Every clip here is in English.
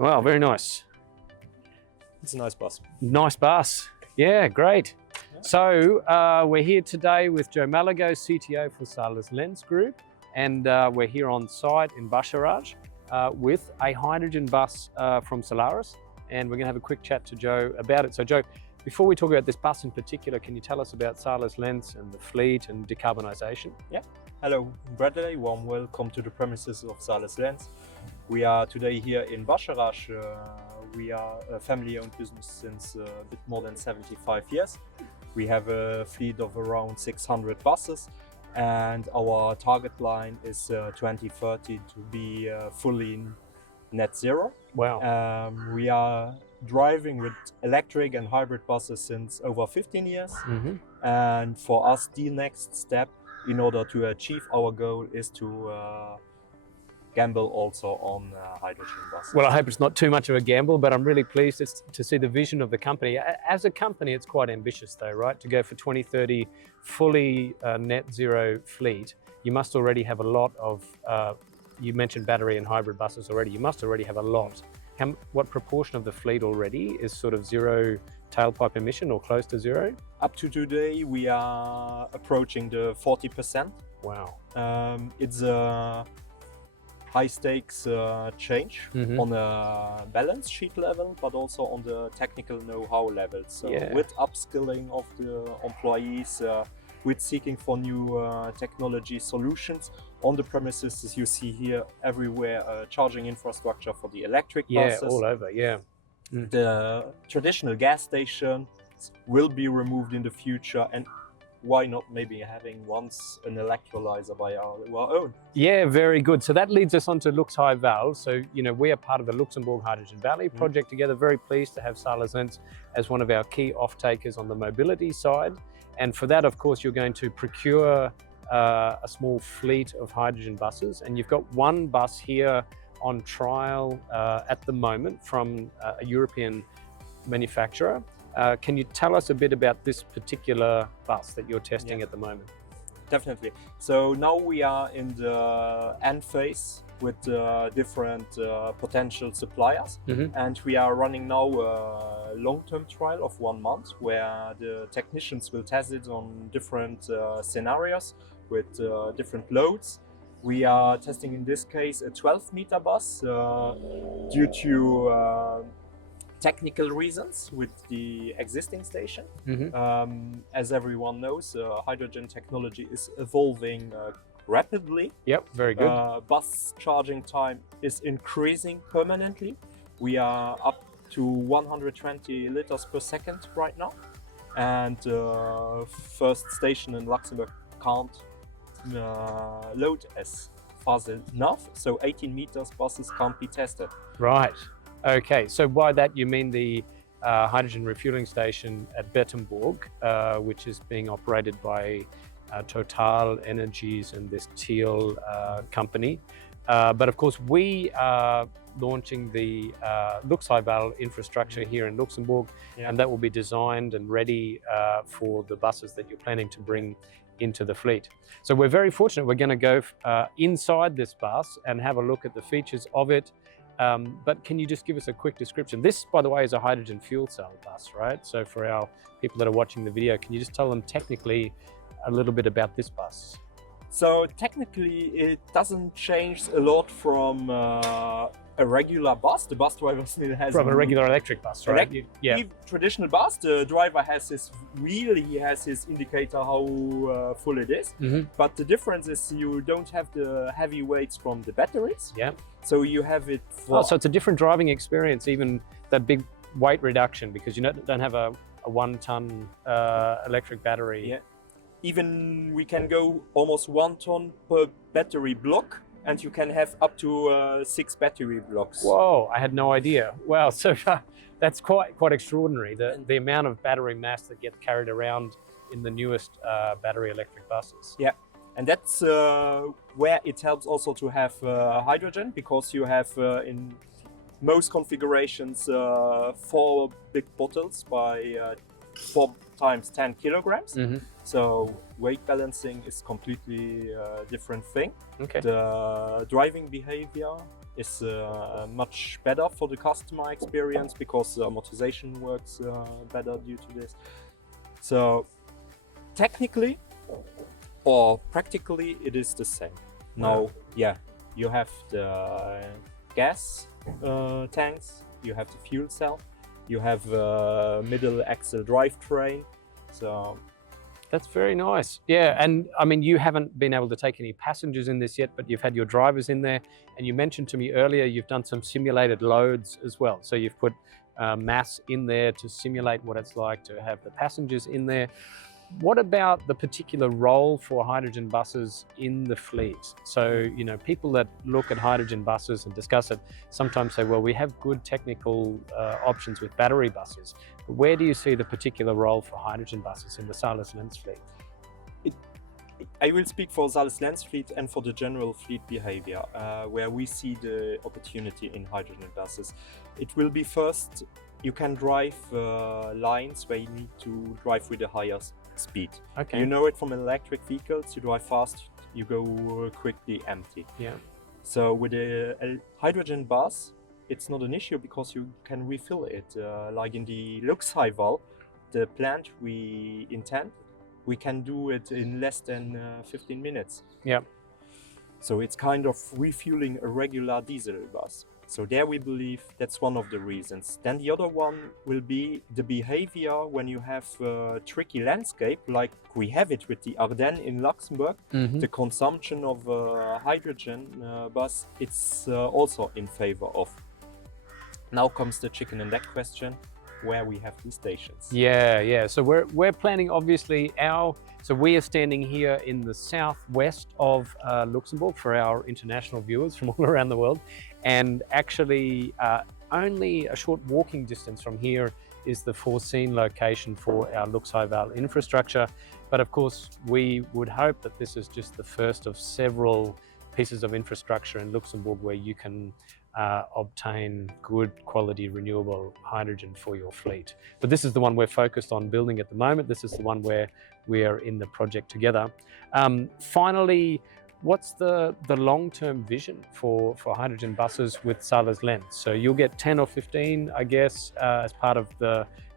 Wow, very nice. It's a nice bus. Nice bus. Yeah, great. Yeah. So we're here today with Joe Malago, CTO for Sales-Lentz Group, and we're here on site in Bascharage with a hydrogen bus from Solaris, and we're going to have a quick chat to Joe about it. So Joe, before we talk about this bus in particular, can you tell us about Sales-Lentz and the fleet and decarbonisation? Yeah. Hello, Bradley. Warm welcome to the premises of Sales-Lentz. We are today here in Bascharage. We are a family-owned business since a bit more than 75 years. We have a fleet of around 600 buses, and our target line is 2030 to be fully net zero. Wow. We are driving with electric and hybrid buses since over 15 years. And for us, the next step in order to achieve our goal is to gamble also on hydrogen buses. Well, I hope it's not too much of a gamble, but I'm really pleased to see the vision of the company. As a company, it's quite ambitious though, right? To go for 2030 fully net zero fleet, you must already have a lot of, you mentioned battery and hybrid buses already, you must already have a lot. What proportion of the fleet already is sort of zero tailpipe emission or close to zero? Up to today, we are approaching the 40%. Wow. It's a high stakes change on a balance sheet level, but also on the technical know-how level. So with upskilling of the employees, with seeking for new technology solutions on the premises, as you see here everywhere, charging infrastructure for the electric buses. Yeah, all over, yeah. The traditional gas station will be removed in the future, and why not maybe having once an electrolyzer by our own? Yeah, very good. So that leads us on to Lux High Val. So, you know, we are part of the Luxembourg Hydrogen Valley project together. Very pleased to have Sales-Lentz as one of our key off-takers on the mobility side. And for that, of course, you're going to procure a small fleet of hydrogen buses. And you've got one bus here on trial at the moment from a European manufacturer. Can you tell us a bit about this particular bus that you're testing at the moment? Definitely. So now we are in the end phase with different potential suppliers, and we are running now a long-term trial of 1 month where the technicians will test it on different scenarios with different loads. We are testing in this case a 12-meter bus due to technical reasons with the existing station. As everyone knows, hydrogen technology is evolving rapidly. Yep, very good. Bus charging time is increasing permanently. We are up to 120 liters per second right now, and first station in Luxembourg can't load as fast enough, so 18 meters buses can't be tested. Right. Okay, so by that you mean the hydrogen refueling station at Bettembourg, which is being operated by Total Energies and this Teal company. But of course we are launching the Lux High Val infrastructure here in Luxembourg, and that will be designed and ready for the buses that you're planning to bring into the fleet. So we're very fortunate. We're going to go inside this bus and have a look at the features of it. But can you just give us a quick description? This, by the way, is a hydrogen fuel cell bus, right? So for our people that are watching the video, can you just tell them technically a little bit about this bus? So technically, it doesn't change a lot from a regular bus. The bus driver still has from a regular electric bus, right? Traditional bus, the driver has his wheel, he has his indicator how full it is. But the difference is you don't have the heavy weights from the batteries. Yeah. So you have it. So it's a different driving experience, even that big weight reduction, because you don't have a 1-ton electric battery. Yeah. Even we can go almost 1 ton per battery block, and you can have up to 6 battery blocks. Whoa, I had no idea. Wow, so that's quite extraordinary, the amount of battery mass that gets carried around in the newest battery electric buses. Yeah, and that's where it helps also to have hydrogen, because you have in most configurations 4 big bottles by 4 times 10 kilograms. So weight balancing is completely a different thing. Okay. The driving behavior is much better for the customer experience because the amortization works better due to this. So technically or practically it is the same. Now, yeah, you have the gas tanks, you have the fuel cell, you have middle axle drivetrain. So that's very nice. Yeah, and I mean, you haven't been able to take any passengers in this yet, but you've had your drivers in there. And you mentioned to me earlier, you've done some simulated loads as well. So you've put mass in there to simulate what it's like to have the passengers in there. What about the particular role for hydrogen buses in the fleet? So, you know, people that look at hydrogen buses and discuss it sometimes say, well, we have good technical options with battery buses. But where do you see the particular role for hydrogen buses in the Sales-Lentz fleet? I will speak for Sales-Lentz fleet and for the general fleet behavior, where we see the opportunity in hydrogen buses. It will be first, you can drive lines where you need to drive with a higher speed. Okay. You know it from electric vehicles, you drive fast, you go quickly empty. Yeah. So with a hydrogen bus, it's not an issue because you can refill it. Like in the Luxembourg, the plant we intend, we can do it in less than 15 minutes. Yeah. So it's kind of refueling a regular diesel bus. So there we believe that's one of the reasons. Then the other one will be the behavior when you have a tricky landscape, like we have it with the Ardennes in Luxembourg. The consumption of hydrogen bus, it's also in favor of. Now comes the chicken and egg question, where we have these stations. Yeah. So we're planning, obviously, so we are standing here in the southwest of Luxembourg for our international viewers from all around the world. And actually, only a short walking distance from here is the foreseen location for our Luxembourg infrastructure. But of course, we would hope that this is just the first of several pieces of infrastructure in Luxembourg where you can obtain good quality renewable hydrogen for your fleet. But this is the one we're focused on building at the moment. This is the one where we're in the project together. Finally, what's the long-term vision for hydrogen buses with Sales-Lentz? So you'll get 10 or 15, I guess, as part of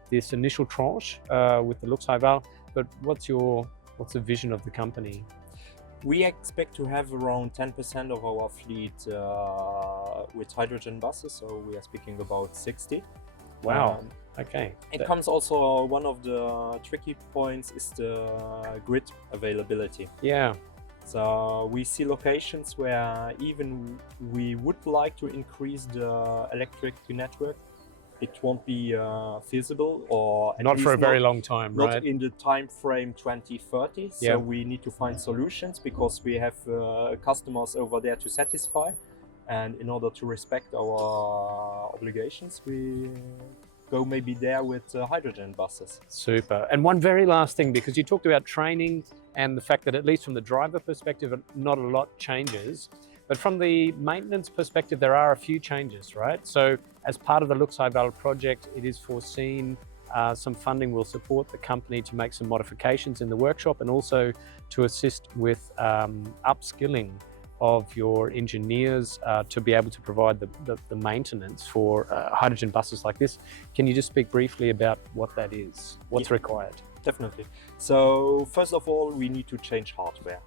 this initial tranche with the Luxembourg. But what's the vision of the company? We expect to have around 10% of our fleet with hydrogen buses, so we are speaking about 60. Wow. Okay. It comes also, one of the tricky points is the grid availability. Yeah. So we see locations where even we would like to increase the electric network, it won't be feasible, or not for a very long time, right? Not in the time frame 2030. So yeah. We need to find solutions because we have customers over there to satisfy, and in order to respect our obligations, we go maybe there with hydrogen buses. Super. And one very last thing, because you talked about training and the fact that at least from the driver perspective, not a lot changes. But from the maintenance perspective, there are a few changes, right? So as part of the Luxembourg project, it is foreseen some funding will support the company to make some modifications in the workshop and also to assist with upskilling of your engineers to be able to provide the maintenance for hydrogen buses like this. Can you just speak briefly about what that is? What's required? Definitely. So first of all, we need to change hardware.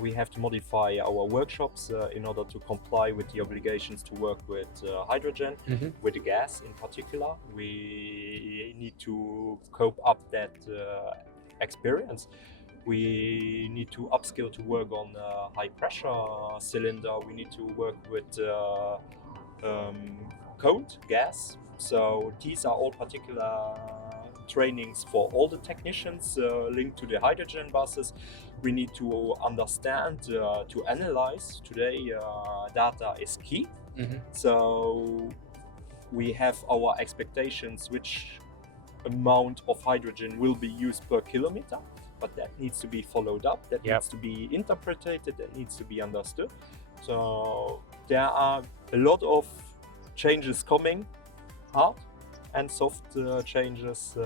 We have to modify our workshops in order to comply with the obligations to work with hydrogen, with the gas in particular. We need to cope up that experience. We need to upskill to work on high pressure cylinder. We need to work with cold gas. So these are all particular trainings for all the technicians linked to the hydrogen buses. We need to understand, to analyze. Today, data is key. So we have our expectations which amount of hydrogen will be used per kilometer, but that needs to be followed up, that needs to be interpreted, that needs to be understood. So there are a lot of changes coming, hard and soft changes.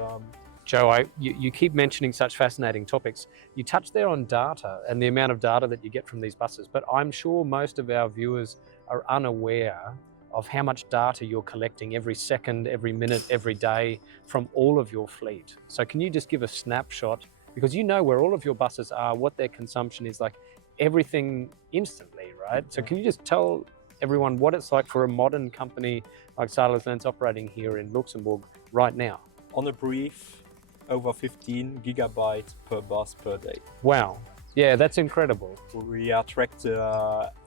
Joe, you keep mentioning such fascinating topics. You touched there on data and the amount of data that you get from these buses, but I'm sure most of our viewers are unaware of how much data you're collecting every second, every minute, every day from all of your fleet. So can you just give a snapshot, because you know where all of your buses are, what their consumption is, like everything instantly, right? So can you just tell everyone what it's like for a modern company like Sales-Lentz operating here in Luxembourg right now? On a brief, over 15 gigabytes per bus per day. Wow. Yeah, that's incredible. We are tracked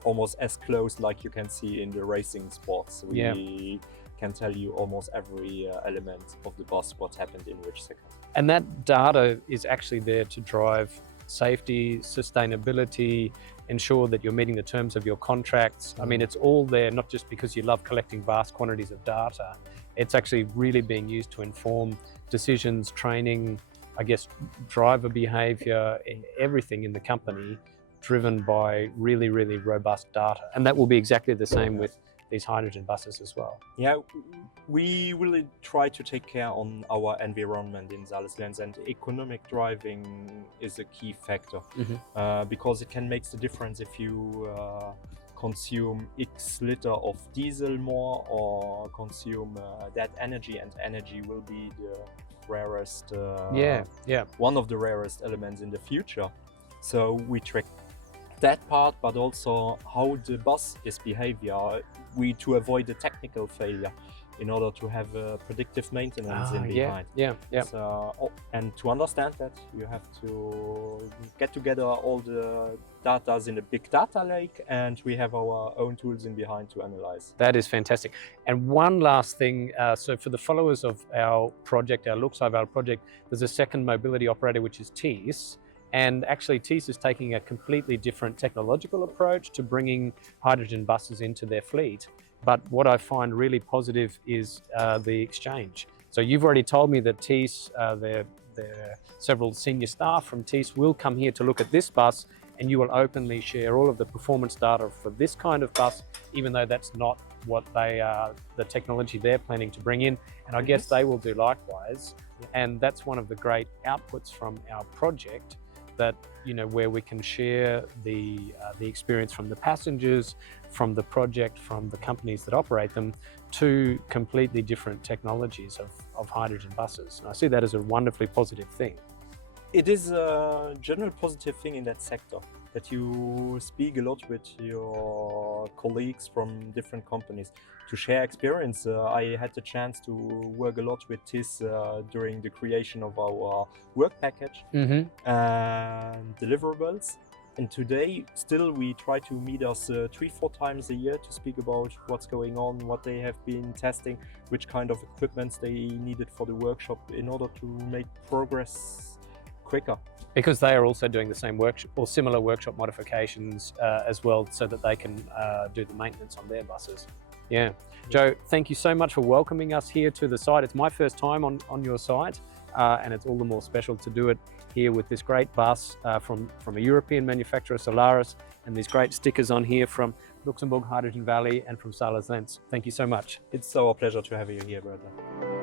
almost as close like you can see in the racing sports. We can tell you almost every element of the bus, what happened in which second. And that data is actually there to drive safety, sustainability, ensure that you're meeting the terms of your contracts. I mean, it's all there, not just because you love collecting vast quantities of data. It's actually really being used to inform decisions, training, I guess, driver behavior, everything in the company driven by really, really robust data. And that will be exactly the same with these hydrogen buses as well. Yeah, we really try to take care on our environment in Sales-Lentz, and economic driving is a key factor because it can make the difference if you consume X liter of diesel more or consume that energy, and energy will be the rarest, one of the rarest elements in the future. So we track that part, but also how the bus is behavior. To avoid the technical failure, in order to have predictive maintenance in behind. So, and to understand that, you have to get together all the data in a big data lake, and we have our own tools in behind to analyze. That is fantastic. And one last thing, so for the followers of our project, our Luxembourg project, there's a second mobility operator, which is TIS. And actually TIS is taking a completely different technological approach to bringing hydrogen buses into their fleet. But what I find really positive is the exchange. So you've already told me that TIS, their several senior staff from TIS will come here to look at this bus, and you will openly share all of the performance data for this kind of bus, even though that's not what they are, the technology they're planning to bring in. And I guess they will do likewise. And that's one of the great outputs from our project, that, you know, where we can share the experience from the passengers, from the project, from the companies that operate them, to completely different technologies of hydrogen buses. And I see that as a wonderfully positive thing. It is a general positive thing in that sector, that you speak a lot with your colleagues from different companies to share experience. I had the chance to work a lot with TIS during the creation of our work package and deliverables. And today, still, we try to meet us 3-4 times a year to speak about what's going on, what they have been testing, which kind of equipments they needed for the workshop in order to make progress quicker. Because they are also doing the same workshop or similar workshop modifications as well, so that they can do the maintenance on their buses. Yeah. Joe, thank you so much for welcoming us here to the site. It's my first time on your site, and it's all the more special to do it here with this great bus from a European manufacturer, Solaris, and these great stickers on here from Luxembourg Hydrogen Valley and from Sales-Lentz. Thank you so much. It's our pleasure to have you here, brother.